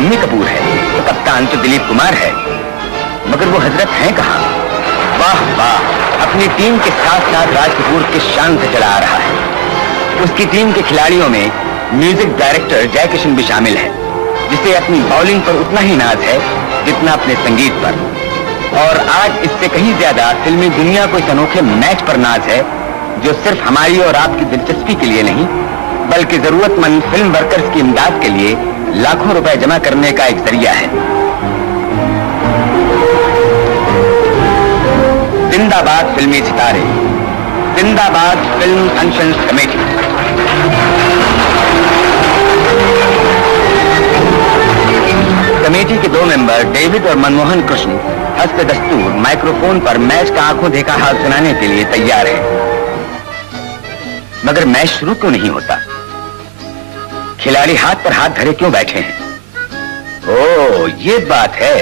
शम्मी कपूर है तो कप्तान तो दिलीप कुमार है, मगर वो हजरत हैं कहाँ? वाह वाह, अपनी टीम के साथ साथ राज कपूर किस शान से चला आ रहा है। उसकी टीम के खिलाड़ियों में म्यूजिक डायरेक्टर जय किशन भी शामिल है, जिसे अपनी बॉलिंग पर उतना ही नाज है जितना अपने संगीत पर, और आज इससे कहीं ज्यादा फिल्मी दुनिया को इस अनोखे मैच पर नाज है जो सिर्फ हमारी और आपकी दिलचस्पी के लिए नहीं बल्कि जरूरतमंद फिल्म वर्कर्स की इमदाद के लिए लाखों रुपए जमा करने का एक जरिया है। जिंदाबाद फिल्मी सितारे, जिंदाबाद फिल्म फंक्शंस कमेटी। कमेटी के 2 मेंबर डेविड और मनमोहन कृष्ण हस्ते दस्तूर माइक्रोफोन पर मैच का आंखों देखा हाल सुनाने के लिए तैयार हैं। मगर मैच शुरू क्यों नहीं होता? खिलाड़ी हाथ पर हाथ धरे क्यों बैठे हैं? ओह, ये बात है।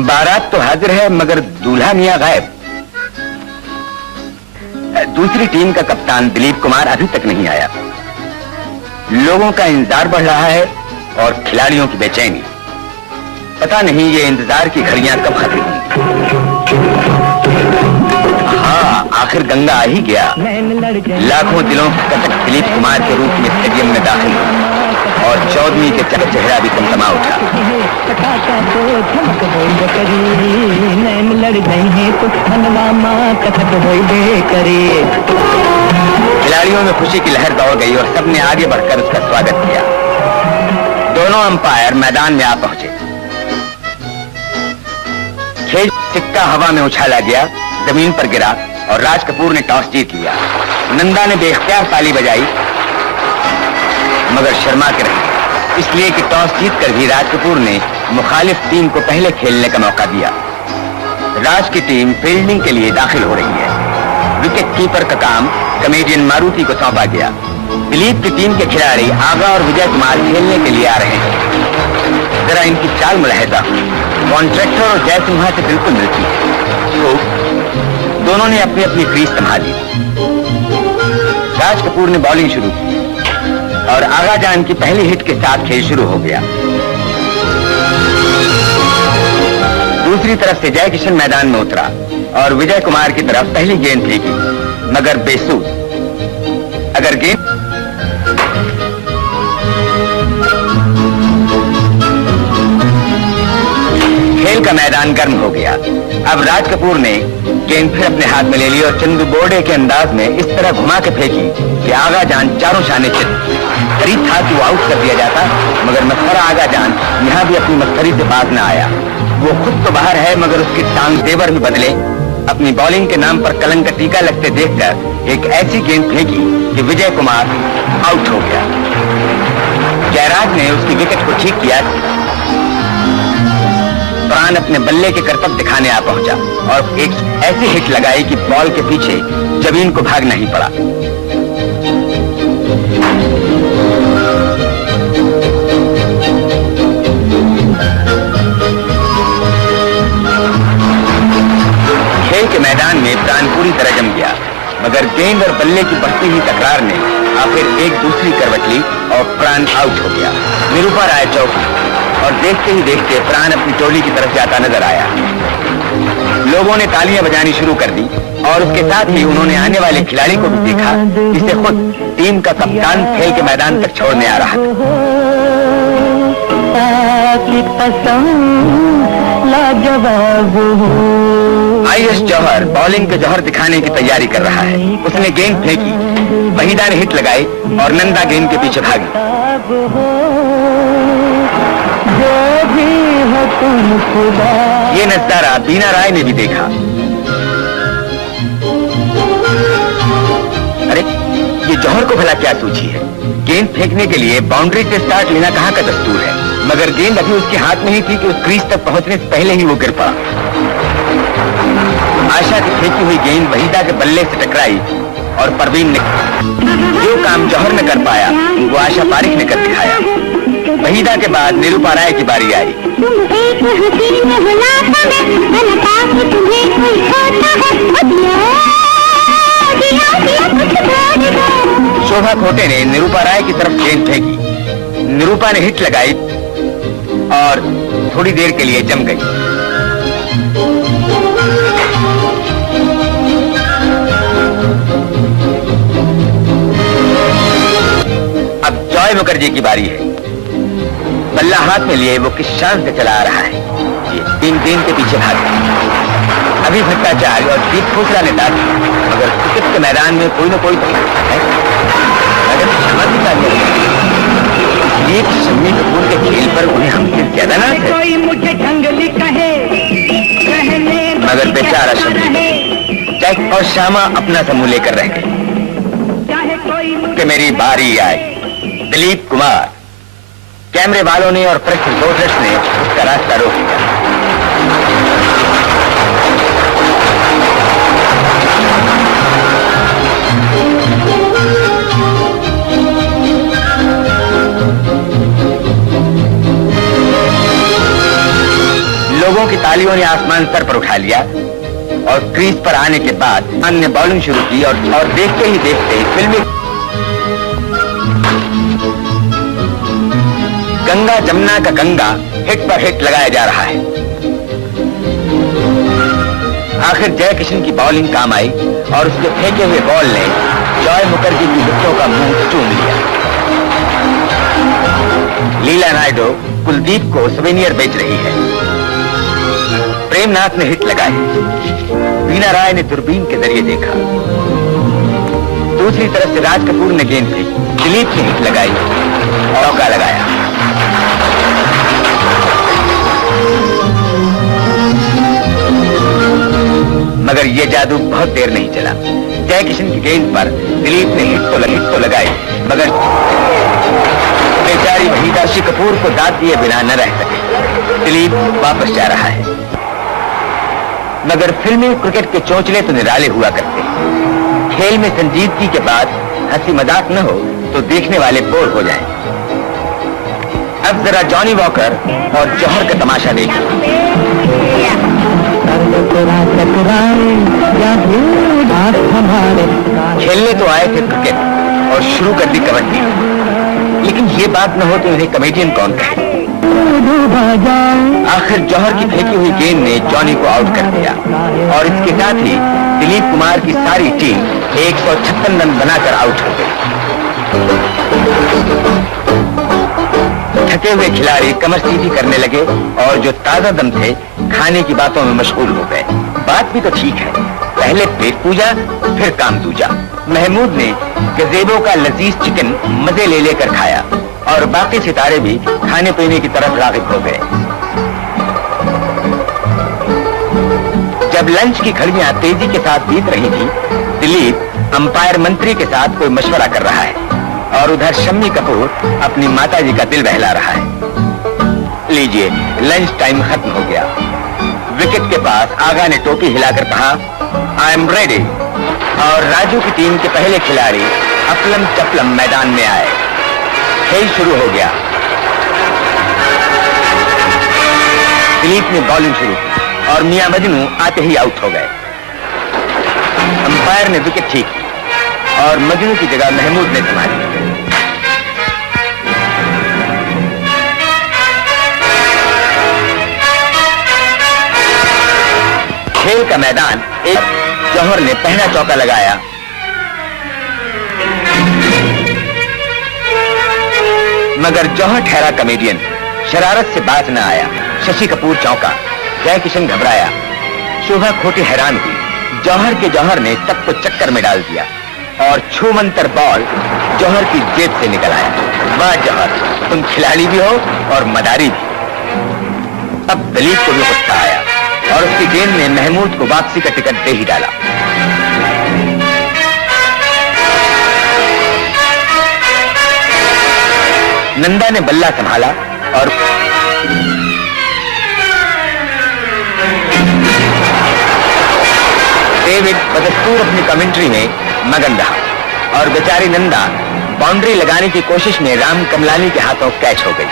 बारात तो हाजिर है मगर दूल्हा मियां गायब। दूसरी टीम का कप्तान दिलीप कुमार अभी तक नहीं आया। लोगों का इंतजार बढ़ रहा है और खिलाड़ियों की बेचैनी। पता नहीं ये इंतजार की घड़ियां कब खत्म होंगी। हाँ, आखिर गंगा आ ही गया। लाखों दिलों की कटक दिलीप कुमार के रूप में स्टेडियम में दाखिल हुई और चौधरी के चेहरा भी तमतमा उठा। खिलाड़ियों में खुशी की लहर दौड़ गई और सबने आगे बढ़कर उसका स्वागत किया। दोनों अंपायर मैदान में आ पहुंचे। खेल सिक्का हवा में उछाला गया, जमीन पर गिरा और राज कपूर ने टॉस जीत लिया। नंदा ने बेख्तियार ताली बजाई मगर शर्मा के रही, इसलिए कि टॉस जीतकर भी राज कपूर ने मुखालिफ टीम को पहले खेलने का मौका दिया। राज की टीम फील्डिंग के लिए दाखिल हो रही है। विकेट कीपर का काम कमेडियन मारुति को सौंपा गया। दिलीप की टीम के खिलाड़ी आगा और विजय कुमार खेलने के लिए आ रहे हैं। जरा इनकी चाल मुलाहिजा कॉन्ट्रैक्टर और जय सिन्हा से बिल्कुल मिलती है। तो दोनों ने अपनी अपनी क्रीज संभाली। राज कपूर ने बॉलिंग शुरू की और आगा जान की पहली हिट के साथ खेल शुरू हो गया। दूसरी तरफ से जय किशन मैदान में उतरा और विजय कुमार की तरफ पहली गेंद फेंकी मगर बेसूद। अगर गेंद खेल का मैदान गर्म हो गया। अब राज कपूर ने गेंद फिर अपने हाथ में ले ली और चंदू बोर्डे के अंदाज में इस तरह घुमा के फेंकी कि आगा जान चारों शाने चित। करीब था कि वो आउट कर दिया जाता, मगर मस्खरा आगा जान यहाँ भी अपनी मस्खरी से बाज न आया। वो खुद तो बाहर है मगर उसके टांग तेवर भी बदले। अपनी बॉलिंग के नाम पर कलंक का टीका लगते देखकर एक ऐसी गेंद फेंकी कि विजय कुमार आउट हो गया। जयराज ने उसकी विकेट को ठीक किया। प्राण अपने बल्ले के करतब दिखाने आ पहुंचा और एक ऐसी हिट लगाई कि बॉल के पीछे जमीन को भागना ही पड़ा। खेल के मैदान में प्राण पूरी तरह जम गया, मगर गेंद और बल्ले की बढ़ती हुई तकरार ने आखिर एक दूसरी करवट ली और प्राण आउट हो गया। निरूपा राय चौकी और देखते ही देखते प्राण अपनी टोली की तरफ जाता नजर आया। लोगों ने तालियां बजानी शुरू कर दी और उसके साथ ही उन्होंने आने वाले खिलाड़ी को भी देखा जिसे खुद टीम का कप्तान खेल के मैदान तक छोड़ने आ रहा था। आईएस जौहर बॉलिंग के जौहर दिखाने की तैयारी कर रहा है। उसने गेंद फेंकी, वहीदा ने हिट लगाई और नंदा गेंद के पीछे भागी। ये नजारा बीना राय ने भी देखा। अरे, ये जौहर को भला क्या सूझी है? गेंद फेंकने के लिए बाउंड्री से स्टार्ट लेना कहाँ का दस्तूर है, मगर गेंद अभी उसके हाथ में ही थी कि उस क्रीज तक पहुंचने से पहले ही वो गिर पड़ा। आशा की फेंकी हुई गेंद वहीदा के बल्ले से टकराई और परवीन ने जो काम जौहर ने कर पाया वो आशा पारिक ने कर दिखाया। वहीदा के बाद निरूपा राय की बारी आई। शोभा खोटे ने निरूपा राय की तरफ गेंद फेंकी। निरूपा ने हिट लगाई और थोड़ी देर के लिए जम गई। अब जॉय मुखर्जी की बारी है। बल्ला हाथ में लिए वो किस शान से चला आ रहा है। टीम के पीछे भागा। अभी भट्टाचार्य और दीप खोसला ने दाद, मगर क्रिकेट के मैदान में कोई न कोई है। अगर क्षमा की बात इसलिए कि शम्मी कपूर के खेल पर उन्हें हमसे ज्यादा ना है। कोई मुझे जंगली कहे, मगर बेचारा शम्मी, जैक और श्यामा अपना समूह लेकर रह गए कि मेरी बारी आई। दिलीप कुमार। कैमरे वालों ने और प्रेस रिपोर्टर्स ने उसका रास्ता रोक दिया। लोगों की तालियों ने आसमान सर पर उठा लिया और क्रीज पर आने के बाद अन्य बॉलिंग शुरू की और देखते ही देखते फिल्मी गंगा जमुना का गंगा हिट पर हिट लगाया जा रहा है। आखिर जय किशन की बॉलिंग काम आई और उसके फेंके हुए बॉल ने जॉय मुखर्जी की विकेटों का मुंह चूम लिया। लीला नायडू कुलदीप को सुवेनियर बेच रही है। प्रेमनाथ ने हिट लगाई। वीना राय ने दूरबीन के जरिए देखा। दूसरी तरफ से राज कपूर ने गेंद फेंकी। दिलीप ने हिट लगाई, चौका लगाया। मगर यह जादू बहुत देर नहीं चला। जय किशन की गेंद पर दिलीप ने हिट तो लगाई, मगर बेचारी वहीदा ऋषि कपूर को दाद दिए बिना न रह सके। दिलीप वापस जा रहा है। मगर फिल्मी क्रिकेट के चोंचले तो निराले हुआ करते हैं। खेल में संजीदगी के बाद हंसी मजाक न हो तो देखने वाले बोर हो जाएं। अब जरा जॉनी वॉकर और जौहर का तमाशा देखिए। खेलने तो आए थे क्रिकेट और शुरू कर दी कबड्डी, लेकिन ये बात न हो तो इन्हें कमेडियन कौन कहे। आखिर जौहर की फेंकी हुई गेंद ने जॉनी को आउट कर दिया और इसके साथ ही दिलीप कुमार की सारी टीम 156 रन बनाकर आउट हो गई। थके हुए खिलाड़ी कमर सीधी करने लगे और जो ताजा दम थे खाने की बातों में मशगूल हो गए। बात भी तो ठीक है, पहले पेट पूजा फिर काम दूजा। महमूद ने गजेबो का लजीज चिकन मजे ले लेकर खाया और बाकी सितारे भी खाने पीने की तरफ राग़िब हो गए। जब लंच की घड़ियां तेजी के साथ बीत रही थी, दिलीप अंपायर मंत्री के साथ कोई मशवरा कर रहा है और उधर शम्मी कपूर अपनी माताजी का दिल बहला रहा है। लीजिए, लंच टाइम खत्म हो गया। विकेट के पास आगा ने टोपी हिलाकर कहा, आई एम रेडी। और राजू की टीम के पहले खिलाड़ी अपलम चपलम मैदान में आए। खेल शुरू हो गया। दिलीप ने बॉलिंग शुरू की और मियां मजनू आते ही आउट हो गए। अंपायर ने विकेट ठीक की और मजनू की जगह महमूद ने संभाली। खेल का मैदान एक जौहर ने पहला चौका लगाया। मगर जौहर ठहरा कमेडियन, शरारत से बात न आया। शशि कपूर चौंका, जय किशन घबराया, शोभा खोटी हैरान हुई। जौहर ने सबको चक्कर में डाल दिया और छूमंतर बॉल जौहर की जेब से निकल आया। वाह जौहर, तुम खिलाड़ी भी हो और मदारी भी। अब दिलीप को भी गुस्सा आया और उसकी गेंद ने महमूद को वापसी का टिकट दे ही डाला। नंदा ने बल्ला संभाला और डेविड बदस्तूर अपनी कमेंट्री में मगन रहा और बेचारी नंदा बाउंड्री लगाने की कोशिश में राम कमलानी के हाथों कैच हो गई।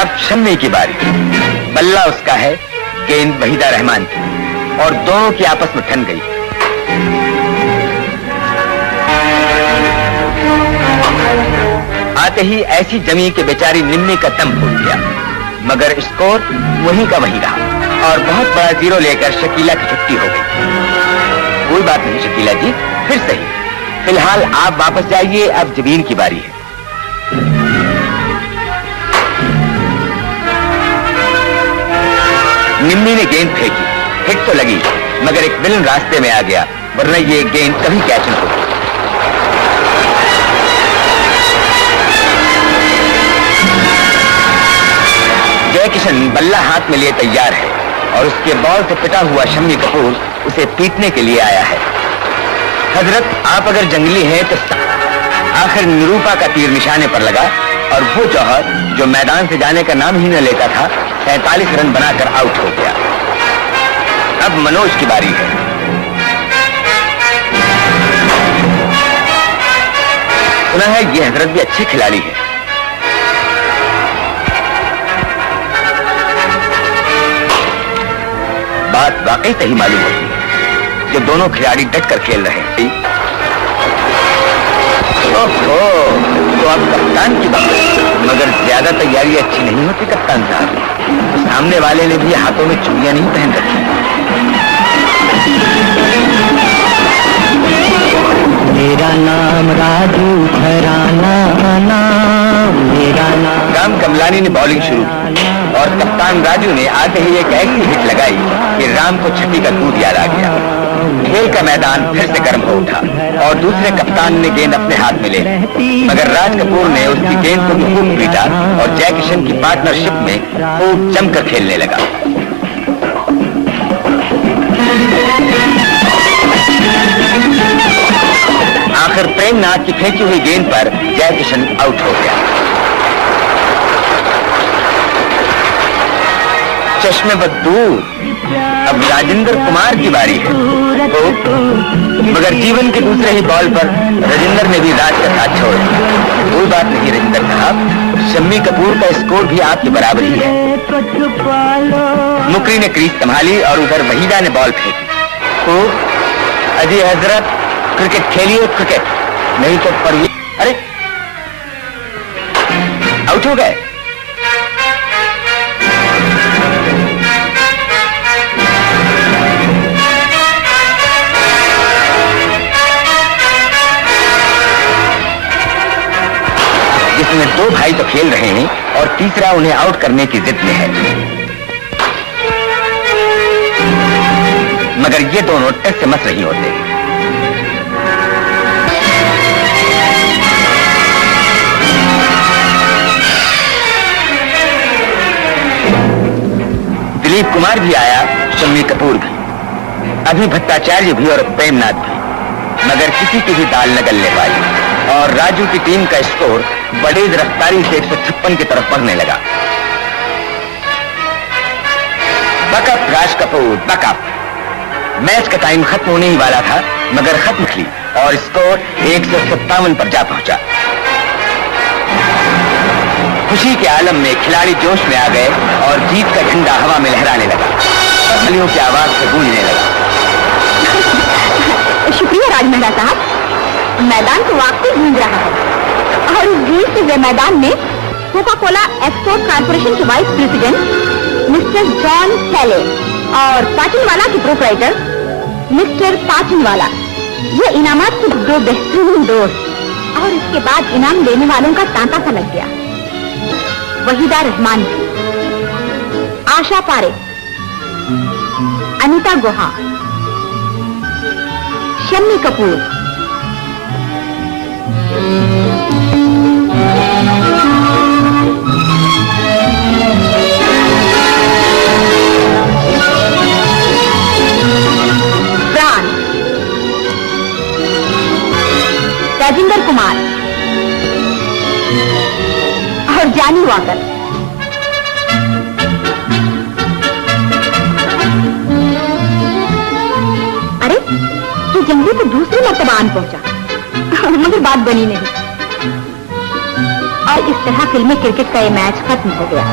अब शम्मी की बारी। बल्ला उसका है, गेंद वहीदा रहमान की और दोनों की आपस में ठन गई। आते ही ऐसी जमी कि बेचारी निम्मी का दम फूट गया, मगर स्कोर वहीं का वहीं रहा और बहुत बड़ा 0 लेकर शकीला की छुट्टी हो गई। कोई बात नहीं शकीला जी, फिर सही। फिलहाल आप वापस जाइए, अब जबीन की बारी है। निम्मी ने गेंद फेंकी, हिट तो लगी, मगर एक विलन रास्ते में आ गया, वरना ये गेंद कभी कैच न होती। जय किशन बल्ला हाथ में लिए तैयार है और उसके बॉल से पिटा हुआ शम्मी कपूर उसे पीटने के लिए आया है। हजरत, आप अगर जंगली हैं तो आखिर निरूपा का तीर निशाने पर लगा और वो जौहर जो मैदान से जाने का नाम ही न लेता था 47 रन बनाकर आउट हो गया। अब मनोज की बारी है। सुना है ये हजरत भी अच्छे खिलाड़ी हैं। बात वाकई सही मालूम होती है जब दोनों खिलाड़ी डट कर खेल रहे हैं। ओहो, तो अब कप्तान की बात है, मगर ज्यादा तैयारी अच्छी नहीं होती कप्तान साहब। सामने वाले ने भी हाथों में चूड़ियां नहीं पहन रखी। मेरा नाम राजू घराना, मेरा नाम। राम कमलानी ने बॉलिंग शुरू की और कप्तान राजू ने आते ही एक ऐसी हिट लगाई कि राम को छठी का दूध याद आ गया। खेल का मैदान फिर से गर्म हो उठा और दूसरे कप्तान ने गेंद अपने हाथ में ले, मगर राज कपूर ने उसकी गेंद को भी खूब पीटा और जय किशन की पार्टनरशिप में खूब जमकर खेलने लगा। आखिर प्रेमनाथ की फेंकी हुई गेंद पर जय किशन आउट हो गया। चश्मे बदूर, अब राजेंद्र कुमार की बारी है। तो मगर जीवन के दूसरे ही बॉल पर राजेंद्र ने भी राज का साथ छोड़ दिया। कोई बात नहीं राजेंद्र साहब, शम्मी कपूर का स्कोर भी आपके बराबर ही है। मुकरी ने क्रीज संभाली और उधर वहीदा ने बॉल फेंकी। तो अजी हजरत, क्रिकेट खेलिए क्रिकेट, नहीं तो परवीन। अरे आउट हो गए। जिसमें 2 भाई तो खेल रहे हैं और तीसरा उन्हें आउट करने की जिद में है, मगर ये दोनों टस से मस नहीं होते। दिलीप कुमार भी आया, शम्मी कपूर भी, अभी भट्टाचार्य भी और प्रेमनाथ भी, मगर किसी की भी दाल न गलने पाई और राजू की टीम का स्कोर बड़ी रफ्तारी से 156 की तरफ बढ़ने लगा। Backup Raj Kapoor, backup. Match का टाइम खत्म होने ही वाला था, मगर खत्म थी और स्कोर 157 पर जा पहुंचा। खुशी के आलम में खिलाड़ी जोश में आ गए और जीत का झंडा हवा में लहराने लगा, तालियों की आवाज से गूंजने लगा। शुक्रिया राज मेहरा साहब, मैदान तो वाकई गूंज रहा है और इस गूंजते हुए मैदान में कोका कोला एक्सपोर्ट कॉर्पोरेशन के वाइस प्रेसिडेंट मिस्टर जॉन सेले और पाचिनवाला के प्रोपराइटर मिस्टर पाचिनवाला, ये इनामात के 2 बेहतरीन दोस्त और इसके बाद इनाम देने वालों का तांता सा लग गया। वहीदा रहमान, आशा पारे, अनीता गुहा, शम्मी कपूर, राजेंद्र कुमार और जानी वाकर। अरे ये जंगली तो दूसरी मर्तबा आन पहुंचा मगर बात बनी नहीं और इस तरह फिल्मी क्रिकेट का ये मैच खत्म हो गया।